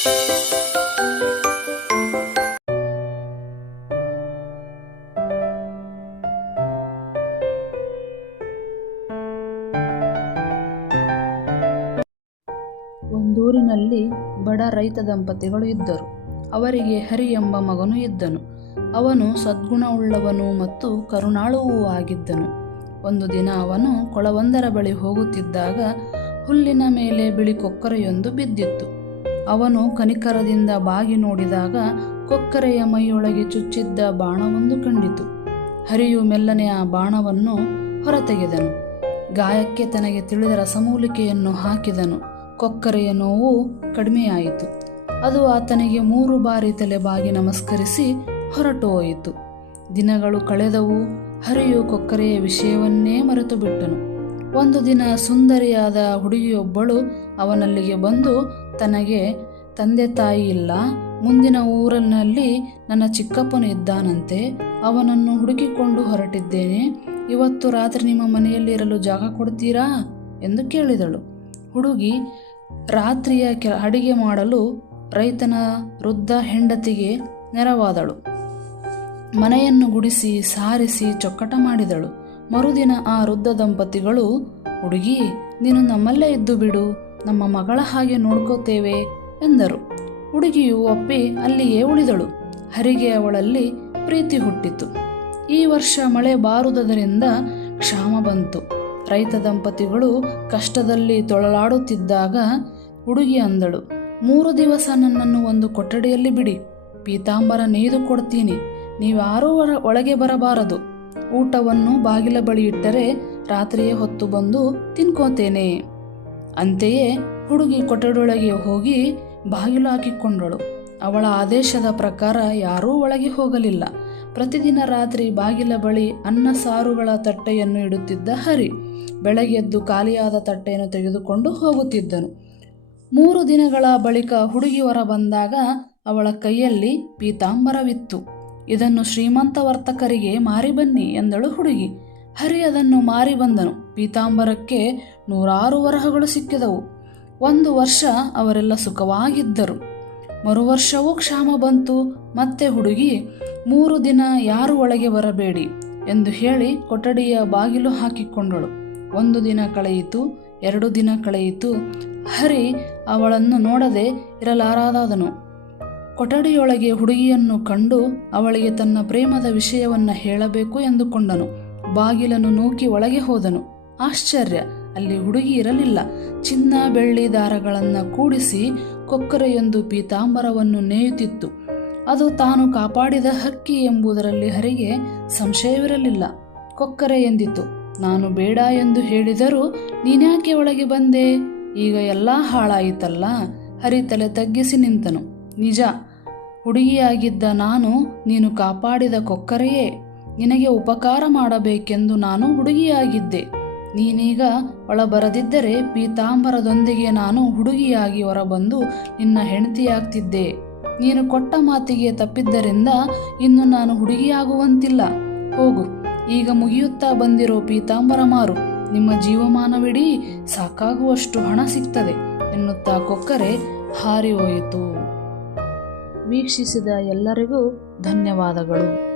ಒಂದೂರಿನಲ್ಲಿ ಬಡ ರೈತ ದಂಪತಿಗಳು ಇದ್ದರು. ಅವರಿಗೆ ಹರಿ ಎಂಬ ಮಗನು ಇದ್ದನು. ಅವನು ಸದ್ಗುಣವುಳ್ಳವನು ಮತ್ತು ಕರುಣಾಳುವೂ ಆಗಿದ್ದನು. ಒಂದು ದಿನ ಅವನು ಕೊಳವೊಂದರ ಬಳಿ ಹೋಗುತ್ತಿದ್ದಾಗ ಹುಲ್ಲಿನ ಮೇಲೆ ಬಿಳಿ ಕೊಕ್ಕರೆಯೊಂದು ಬಿದ್ದಿತ್ತು. ಅವನು ಕನಿಕರದಿಂದ ಬಾಗಿ ನೋಡಿದಾಗ ಕೊಕ್ಕರೆಯ ಮೈಯೊಳಗೆ ಚುಚ್ಚಿದ್ದ ಬಾಣವೊಂದು ಕಂಡಿತು. ಹರಿಯು ಮೆಲ್ಲನೆ ಆ ಬಾಣವನ್ನು ಹೊರತೆಗೆದನು. ಗಾಯಕ್ಕೆ ತನಗೆ ತಿಳಿದ ರಸಮೂಲಿಕೆಯನ್ನು ಹಾಕಿದನು. ಕೊಕ್ಕರೆಯ ನೋವು ಕಡಿಮೆಯಾಯಿತು. ಅದು ಆತನಿಗೆ ಮೂರು ಬಾರಿ ತಲೆಬಾಗಿ ನಮಸ್ಕರಿಸಿ ಹೊರಟು ಹೋಯಿತು. ದಿನಗಳು ಕಳೆದವು. ಹರಿಯು ಕೊಕ್ಕರೆಯ ವಿಷಯವನ್ನೇ ಮರೆತು ಬಿಟ್ಟನು ಒಂದು ದಿನ ಸುಂದರಿಯಾದ ಹುಡುಗಿಯೊಬ್ಬಳು ಅವನಲ್ಲಿಗೆ ಬಂದು ತನಗೆ ತಂದೆ ತಾಯಿ ಇಲ್ಲ. ಮುಂದಿನ ಊರಿನಲ್ಲಿ ನನ್ನ ಚಿಕ್ಕಪ್ಪನು ಇದ್ದಾನಂತೆ. ಅವನನ್ನು ಹುಡುಕಿಕೊಂಡು ಹೊರಟಿದ್ದೇನೆ. ಇವತ್ತು ರಾತ್ರಿ ನಿಮ್ಮ ಮನೆಯಲ್ಲಿ ಇರಲು ಜಾಗ ಕೊಡ್ತೀರಾ? ಎಂದು ಕೇಳಿದಳು. ಹುಡುಗಿ, ರಾತ್ರಿಯ ಕೆ, ಅಡಿಗೆ ಮಾಡಲು ರೈತನ ವೃದ್ಧ ಹೆಂಡತಿಗೆ ನೆರವಾದಳು. ಮನೆಯನ್ನು ಗುಡಿಸಿ, ಸಾರಿಸಿ ಚೊಕ್ಕಟ ಮಾಡಿದಳು. ಮರುದಿನ ಆ ವೃದ್ಧ ದಂಪತಿಗಳು, ಹುಡುಗಿ, ನೀನು ನಮ್ಮಲ್ಲೇ ಇದ್ದು ಬಿಡು. ನಮ್ಮ ಮಗಳ ಹಾಗೆ ನೋಡ್ಕೋತೇವೆ ಎಂದರು. ಹುಡುಗಿಯು ಒಪ್ಪಿ ಅಲ್ಲಿಯೇ ಉಳಿದಳು. ಹರಿಗೆ ಅವಳಲ್ಲಿ ಪ್ರೀತಿ ಹುಟ್ಟಿತು. ಈ ವರ್ಷ ಮಳೆ ಬಾರುವುದರಿಂದ ಕ್ಷಾಮ ಬಂತು. ರೈತ ದಂಪತಿಗಳು ಕಷ್ಟದಲ್ಲಿ ತೊಳಲಾಡುತ್ತಿದ್ದಾಗ ಹುಡುಗಿ ಅಂದಳು, ಮೂರು ದಿವಸ ನನ್ನನ್ನು ಒಂದು ಕೊಠಡಿಯಲ್ಲಿ ಬಿಡಿ. ಪೀತಾಂಬರ ನೇಯ್ದು ಕೊಡ್ತೀನಿ. ನೀವ್ಯಾರೂ ಒಳಗೆ ಬರಬಾರದು. ಊಟವನ್ನು ಬಾಗಿಲ ಬಳಿ ಇಟ್ಟರೆ ರಾತ್ರಿಯೇ ಹೊತ್ತು ಬಂದು ತಿನ್ಕೋತೇನೆ. ಅಂತೆಯೇ ಹುಡುಗಿ ಕೊಠಡಿಯೊಳಗೆ ಹೋಗಿ ಬಾಗಿಲು ಹಾಕಿಕೊಂಡಳು ಅವಳ ಆದೇಶದ ಪ್ರಕಾರ ಯಾರೂ ಒಳಗೆ ಹೋಗಲಿಲ್ಲ. ಪ್ರತಿದಿನ ರಾತ್ರಿ ಬಾಗಿಲ ಬಳಿ ಅನ್ನ ಸಾರುಗಳ ತಟ್ಟೆಯನ್ನು ಇಡುತ್ತಿದ್ದ ಹರಿ ಬೆಳಗ್ಗೆದ್ದು ಖಾಲಿಯಾದ ತಟ್ಟೆಯನ್ನು ತೆಗೆದುಕೊಂಡು ಹೋಗುತ್ತಿದ್ದನು. ಮೂರು ದಿನಗಳ ಬಳಿಕ ಹುಡುಗಿ ಹೊರ ಬಂದಾಗ ಅವಳ ಕೈಯಲ್ಲಿ ಪೀತಾಂಬರವಿತ್ತು. ಇದನ್ನು ಶ್ರೀಮಂತ ವರ್ತಕರಿಗೆ ಮಾರಿ ಬನ್ನಿ ಎಂದಳು ಹುಡುಗಿ. ಹರಿ ಅದನ್ನು ಮಾರಿ ಬಂದನು. ಪೀತಾಂಬರಕ್ಕೆ ನೂರಾರು ವರಹಗಳು ಸಿಕ್ಕಿದವು. ಒಂದು ವರ್ಷ ಅವರೆಲ್ಲ ಸುಖವಾಗಿದ್ದರು. ಮರುವರ್ಷವೂ ಕ್ಷಾಮ ಬಂತು. ಮತ್ತೆ ಹುಡುಗಿ, ಮೂರು ದಿನ ಯಾರು ಒಳಗೆ ಬರಬೇಡಿ ಎಂದು ಹೇಳಿ ಕೊಠಡಿಯ ಬಾಗಿಲು ಹಾಕಿಕೊಂಡಳು. ಒಂದು ದಿನ ಕಳೆಯಿತು, ಎರಡು ದಿನ ಕಳೆಯಿತು. ಹರಿ ಅವಳನ್ನು ನೋಡದೆ ಇರಲಾರಾದನು ಕೊಠಡಿಯೊಳಗೆ ಹುಡುಗಿಯನ್ನು ಕಂಡು ಅವಳಿಗೆ ತನ್ನ ಪ್ರೇಮದ ವಿಷಯವನ್ನು ಹೇಳಬೇಕು ಎಂದುಕೊಂಡನು. ಬಾಗಿಲನ್ನು ನೂಕಿ ಒಳಗೆ ಹೋದನು. ಆಶ್ಚರ್ಯ, ಅಲ್ಲಿ ಹುಡುಗಿ ಇರಲಿಲ್ಲ. ಚಿನ್ನ ಬೆಳ್ಳಿ ದಾರಗಳನ್ನು ಕೂಡಿಸಿ ಕೊಕ್ಕರೆಯೊಂದು ಪೀತಾಂಬರವನ್ನು ನೇಯುತ್ತಿತ್ತು. ಅದು ತಾನು ಕಾಪಾಡಿದ ಹಕ್ಕಿ ಎಂಬುದರಲ್ಲಿ ಹರಿಗೆ ಸಂಶಯವಿರಲಿಲ್ಲ. ಕೊಕ್ಕರೆ ಎಂದಿತು, ನಾನು ಬೇಡ ಎಂದು ಹೇಳಿದರೂ ನೀನ್ಯಾಕೆ ಒಳಗೆ ಬಂದೆ? ಈಗ ಎಲ್ಲ ಹಾಳಾಯಿತಲ್ಲ? ಹರಿ ತಲೆ ತಗ್ಗಿಸಿ ನಿಂತನು. ನಿಜ, ಹುಡುಗಿಯಾಗಿದ್ದ ನಾನು ನೀನು ಕಾಪಾಡಿದ ಕೊಕ್ಕರೆಯೇ? ನಿನಗೆ ಉಪಕಾರ ಮಾಡಬೇಕೆಂದು ನಾನು ಹುಡುಗಿಯಾಗಿದ್ದೆ. ನೀನೀಗ ಒಳ ಬರದಿದ್ದರೆ ಪೀತಾಂಬರದೊಂದಿಗೆ ನಾನು ಹುಡುಗಿಯಾಗಿ ಹೊರಬಂದು ನಿನ್ನ ಹೆಂಡತಿಯಾಗ್ತಿದ್ದೆ. ನೀನು ಕೊಟ್ಟ ಮಾತಿಗೆ ತಪ್ಪಿದ್ದರಿಂದ ಇನ್ನು ನಾನು ಹುಡುಗಿಯಾಗುವಂತಿಲ್ಲ. ಹೋಗು, ಈಗ ಮುಗಿಯುತ್ತಾ ಬಂದಿರೋ ಪೀತಾಂಬರ ಮಾರು. ನಿಮ್ಮ ಜೀವಮಾನವಿಡೀ ಸಾಕಾಗುವಷ್ಟು ಹಣ ಸಿಗ್ತದೆ ಎನ್ನುತ್ತಾ ಕೊಕ್ಕರೆ ಹಾರಿ ಹೋಯಿತು ವೀಕ್ಷಿಸಿದ ಎಲ್ಲರಿಗೂ ಧನ್ಯವಾದಗಳು.